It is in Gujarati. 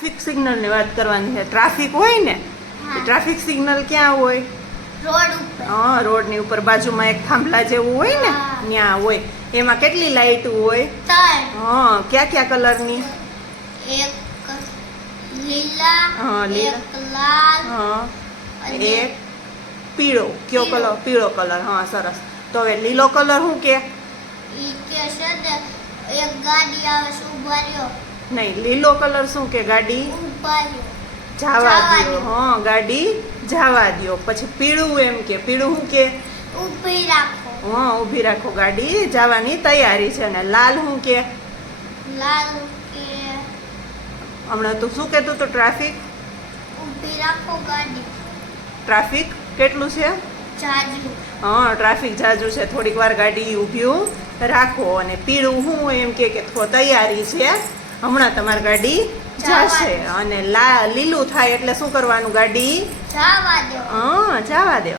ટ્રાફિક સિગ્નલની વાત કરવાની છે. ટ્રાફિક હોય ને, ટ્રાફિક સિગ્નલ ક્યાં હોય? રોડ ઉપર. હા, રોડની ઉપર બાજુમાં એક થાંભલા જેવું હોય ને, ત્યાં હોય. એમાં કેટલી લાઈટ હોય? 3. હા, કયા કલરની? એક લીલા, હા, લીલા. એક લાલ, હા, અને એક પીળો. કયો કલર? પીળો કલર. હા, સરસ. તો હવે લીલો કલર શું કે? ઈ કે છે ને એક ગાડી આવે છે, ઉભા રહ્યો. નહીં, લીલો કલર શું કે? ગાડી ઉભા રહ્યો. જવા જવા દ્યો. દ્યો. હા, ગાડી જવા દ્યો. પછી પીળું એમ કે, પીળું શું કે? ઊભી રાખો. હા, ઊભી રાખો, ગાડી જવાની તૈયારી છે. ને લાલ શું કે? લાલ કે હમણાં તું શું કહેતું તો? ટ્રાફિક. ઊભી રાખો ગાડી. ટ્રાફિક કેટલું છે? જાજુ. હા, ટ્રાફિક જાજુ છે, થોડીક વાર ગાડી ઊભી રાખો. અને પીળું શું એમ કે તૈયારી છે, હમણાં તમારી ગાડી જશે. અને લીલું થાય એટલે શું કરવાનું? ગાડી જવા દો. હા, જવા દે.